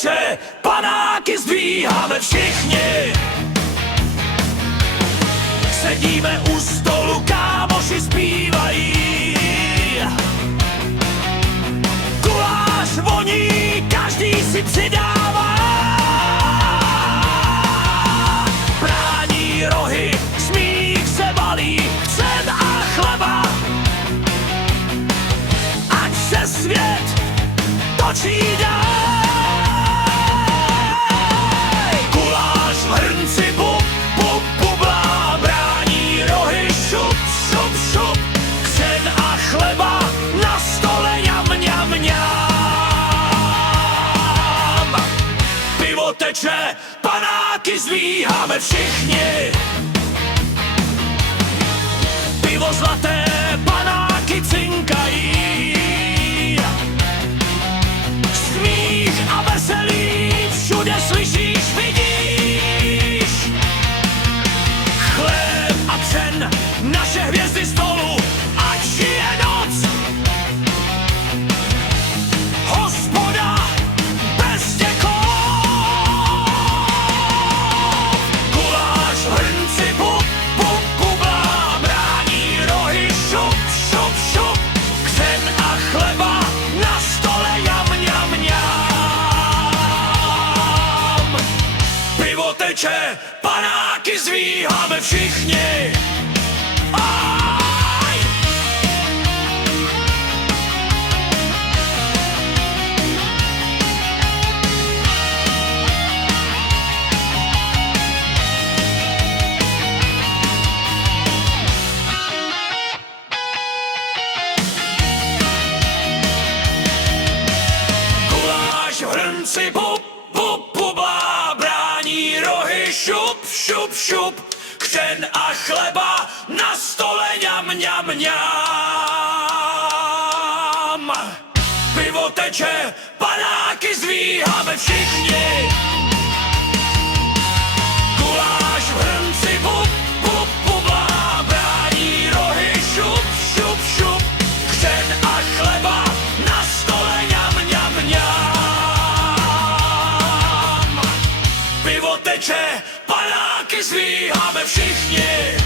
teče, panáky zdvíháme všichni. Sedíme u stolu, kámoši zpívají. Guláš voní, každý si přidává. Brání rohy, smích se valí, chřen a chleba. Ať se svět točí dál. Guláš v hrnci bub, bub, bublá, brání rohy, šup, šup, šup. Křen a chleba na stole, ňam, ňam, ňam. Pivo teče, panáky zdvíháme všichni. Pivo zlaté, panáky cinkají. Smích a veselí všude slyšíš, vidíš. Chléb a křen, naše hvězdy stolu, ať žije noc. Hospoda bez děkov. Guláš v hrnci bub, bub, bublá, brání rohy, šup, šup, šup. Křen a chleba na stole, jam, ňam, ňam. Pivo teče, panáky zdvíháme všichni. Aj! Guláš v hrnci bub, bub, bublá, brání rohy, šup, šup, šup. Křen a chleba na stole, ňam, ňam, ňam. Pivo teče, panáky zdvíháme všichni. Guláš v hrnci bub, bub, bublá, brání rohy, šup, šup, šup. Křen a chleba na stole, ňam, ňam, ňam. Pivo teče, panáky zdvíháme všichni.